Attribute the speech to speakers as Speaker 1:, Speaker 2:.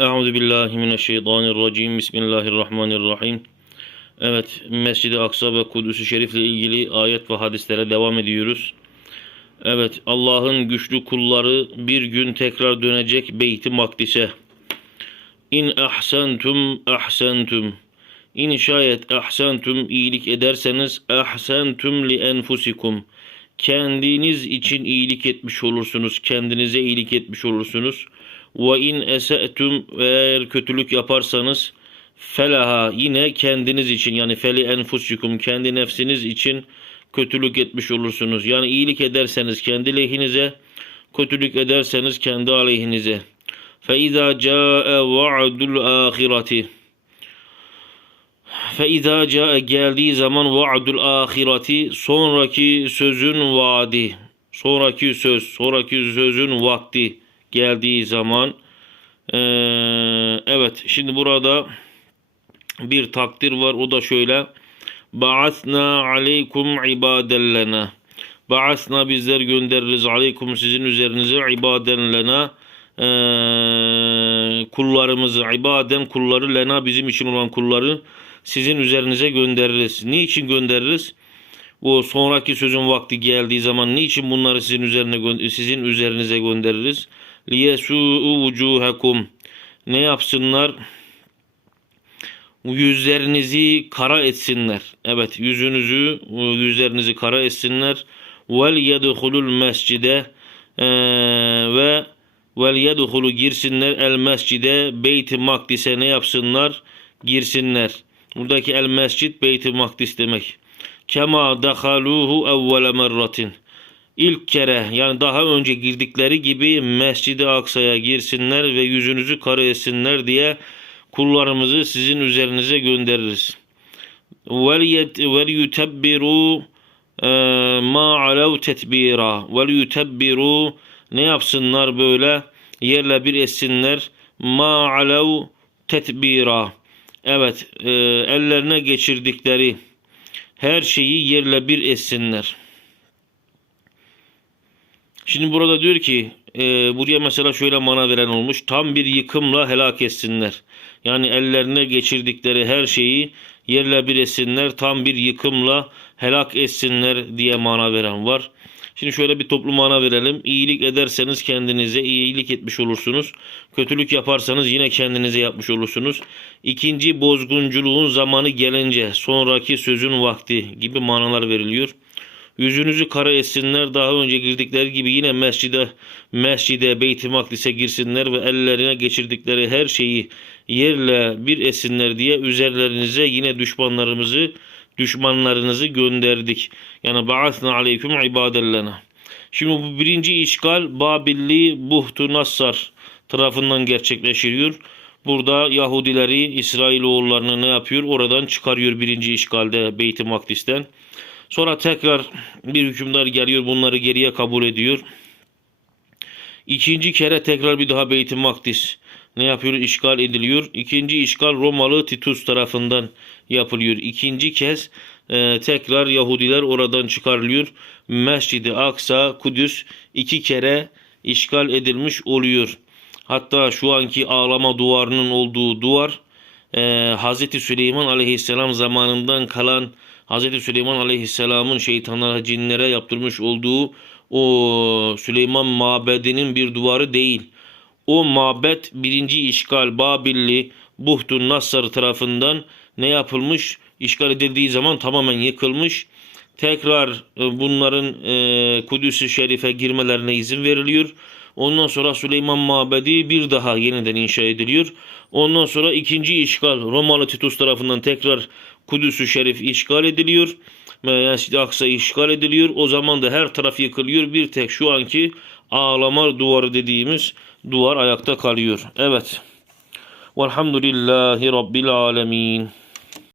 Speaker 1: Euzu billahi mineşşeytanirracim. Bismillahirrahmanirrahim. Evet, Mescid-i Aksa ve Kudüs-ü Şerif ile ilgili ayet ve hadislere devam ediyoruz. Evet, Allah'ın güçlü kulları bir gün tekrar dönecek Beyt-i Makdis'e. İn ahsentum ahsentum. İn şayet ahsentum iyilik ederseniz ahsentum li enfusikum. Kendiniz için iyilik etmiş olursunuz. Kendinize iyilik etmiş olursunuz. Ve in ese'tum eğer kötülük yaparsanız felaha yine kendiniz için yani feli enfusikum kendi nefsiniz için kötülük etmiş olursunuz. Yani iyilik ederseniz kendi lehinize, kötülük ederseniz kendi aleyhinize. فَاِذَا جَاءَ وَعْدُ الْآخِرَةِ فَاِذَا جَاءَ geldiği zaman vaadul ahireti sonraki sözün vaadi sonraki söz sonraki sözün vakti geldiği zaman eee, evet şimdi burada bir takdir var o da şöyle Ba'asna aleykum ibadellena Ba'asna bizler göndeririz aleykum sizin üzerinize ibaden lena eee, kullarımızı ibaden kulları lena bizim için olan kulları sizin üzerinize göndeririz. Niçin göndeririz? Bu sonraki sözün vakti geldiği zaman niçin bunları sizin üzerine sizin üzerinize göndeririz? Liyesu'u vucuhakum. Ne yapsınlar? Yüzlerinizi kara etsinler. Evet, yüzünüzü, yüzlerinizi kara etsinler. Vel yedhulul mescide ve vel yedhulu girsinler el mescide Beyt-i Makdis'e ne yapsınlar? Girsinler. Buradaki el mescid Beyt-i Makdis demek. Kema dehaluhu evvele merratin. İlk kere yani daha önce girdikleri gibi Mescid-i Aksa'ya girsinler ve yüzünüzü kara etsinler diye kullarımızı sizin üzerinize göndeririz. Yutebbiru e, ma alev tetbira. Vel yutebbiru ne yapsınlar böyle yerle bir etsinler ma alev tetbira. Evet e, ellerine geçirdikleri her şeyi yerle bir etsinler. Şimdi burada diyor ki e, buraya mesela şöyle mana veren olmuş. Tam bir yıkımla helak etsinler. Yani ellerine geçirdikleri her şeyi yerle bir etsinler. Tam bir yıkımla helak etsinler diye mana veren var. Şimdi şöyle bir toplu mana verelim. İyilik ederseniz kendinize iyilik etmiş olursunuz. Kötülük yaparsanız yine kendinize yapmış olursunuz. İkinci bozgunculuğun zamanı gelince sonraki sözün vakti gibi manalar veriliyor. Yüzünüzü kara etsinler daha önce girdikleri gibi yine mescide mescide Beyt-i Makdis'e girsinler ve ellerine geçirdikleri her şeyi yerle bir etsinler diye üzerlerinize yine düşmanlarımızı düşmanlarınızı gönderdik. Yani ba'athna aleyküm ibadellena. Şimdi bu birinci işgal Babilli Buhtu Nassar tarafından gerçekleşiyor. Burada Yahudileri İsrailoğullarını ne yapıyor? Oradan çıkarıyor birinci işgalde Beyt-i Makdis'ten. Sonra tekrar bir hükümdar geliyor bunları geriye kabul ediyor. İkinci kere tekrar bir daha Beyt-i Makdis ne yapıyor? İşgal ediliyor. İkinci işgal Romalı Titus tarafından yapılıyor. İkinci kez e, tekrar Yahudiler oradan çıkarılıyor. Mescid-i Aksa, Kudüs iki kere işgal edilmiş oluyor. Hatta şu anki ağlama duvarının olduğu duvar e, Hz. Süleyman aleyhisselam zamanından kalan Hz. Süleyman aleyhisselamın şeytanlara, cinlere yaptırmış olduğu o Süleyman mabedinin bir duvarı değil. O mabet birinci işgal Babilli Buhtun Nassar tarafından ne yapılmış? İşgal edildiği zaman tamamen yıkılmış. Tekrar e, bunların e, Kudüs-ü Şerif'e girmelerine izin veriliyor. Ondan sonra Süleyman Mabedi bir daha yeniden inşa ediliyor. Ondan sonra ikinci işgal Romalı Titus tarafından tekrar Kudüs-ü Şerif işgal ediliyor. Mescid-i Aksa işgal ediliyor. O zaman da her taraf yıkılıyor. Bir tek şu anki ağlama duvarı dediğimiz duvar ayakta kalıyor. Evet. Velhamdülillahi Rabbil Alemin.